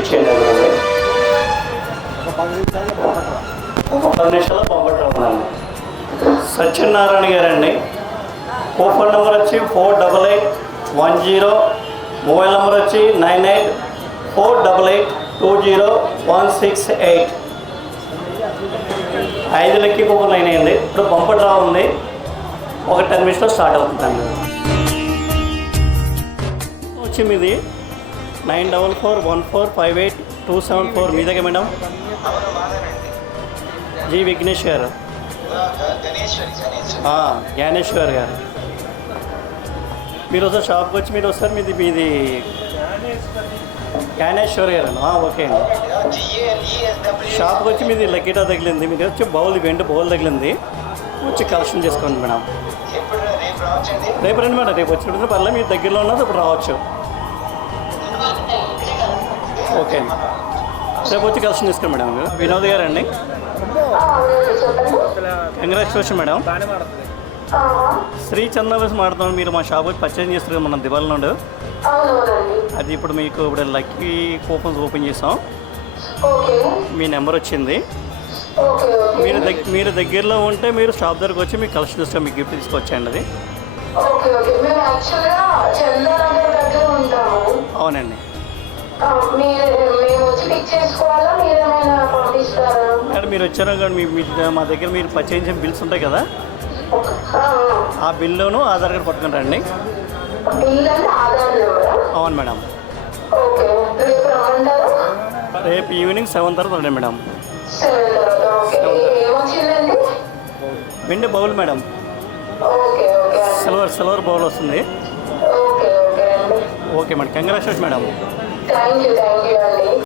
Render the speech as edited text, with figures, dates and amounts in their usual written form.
ఇచ్చేయండి. ఒక 10 నిమిషాల్లో పంపట్రామండి. సత్యనారాయణ గారండి. ఫోన్ నెంబర్ వచ్చి 48810, మొబైల్ నెంబర్ వచ్చి 9848820168. 5 లక్కీ కూపన్లు అయినాయండి. ఇప్పుడు బంపర్ డ్రా ఉంది. ఒక 10 మినిట్స్లో స్టార్ట్ అవుతుందండి. వచ్చి మీది 9441458274 మీ దగ్గర మేడం. జీ విఘ్నేష్ గారు, జ్ఞానేశ్వర్ గారు. మీరు ఒకసారి షాప్కి వచ్చి మీరు ఒకసారి మీది జ్ఞానేశ్వర్ గారు. ఓకే అండి. షాప్కి వచ్చి మీది లక్కీటా తగిలింది, మీది వచ్చి బౌల్ వెంట బౌల్ తగిలింది, వచ్చి కలెక్షన్ చేసుకోండి మేడం. రేపు రండి మేడం. రేపు వచ్చినప్పుడు పర్లేదు, మీరు దగ్గరలో ఉన్నది ఇప్పుడు రావచ్చు. ఓకే అండి. రేపు వచ్చి కలెక్షన్ చేసుకోండి మేడం. వినోద్ గారు అండి. Congratulation madam. శ్రీ చంద్రవేశ్ మాట్లాడుతున్నాను. మీరు మా షాప్ వచ్చి పర్చేజ్ చేస్తున్నారు మనం దివాళి నుండి. అది ఇప్పుడు మీకు ఇప్పుడు లక్కీ కూపన్స్ ఓపెన్ చేసాం. మీ నెంబర్ వచ్చింది. మీరు దగ్గరలో ఉంటే మీరు షాప్ దగ్గరకు వచ్చి మీకు కలెక్షన్ ఇస్తాం, మీకు గిఫ్ట్ తీసుకొచ్చాయండి. అది అవునండి. మేడం మీరు వచ్చారా కానీ మా దగ్గర మీరు పర్చేజ్ చేసిన బిల్స్ ఉంటాయి కదా, ఆ బిల్లును ఆధార్ కార్డు పట్టుకుని రండి. అవును మేడం. రేపు ఈవినింగ్ 7 తర్వాత రండి మేడం. వెండి బౌల్ మేడం, సిల్వర్ బౌల్ వస్తుంది. Okay madam. Congratulation madam.